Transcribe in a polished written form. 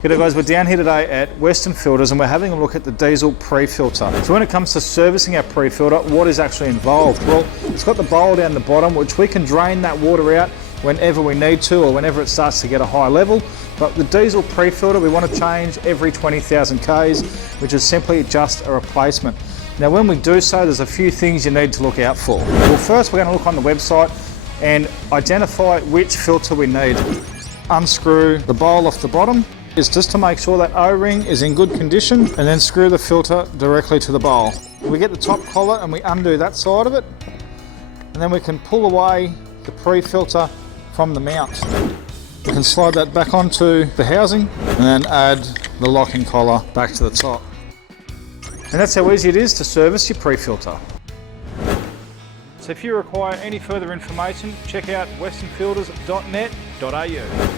G'day guys, we're down here today at Western Filters and we're having a look at the diesel pre-filter. So when it comes to servicing our pre-filter, what is actually involved? Well, it's got the bowl down the bottom which we can drain that water out whenever we need to or whenever it starts to get a high level. But the diesel pre-filter we want to change every 20,000 Ks, which is simply just a replacement. Now when we do so, there's a few things you need to look out for. Well, first we're going to look on the website and identify which filter we need. Unscrew the bowl off the bottom. Is just to make sure that O-ring is in good condition, and then screw the filter directly to the bowl. We get the top collar and we undo that side of it, and then we can pull away the pre-filter from the mount. We can slide that back onto the housing and then add the locking collar back to the top. And that's how easy it is to service your pre-filter. So if you require any further information, check out westernfilters.net.au.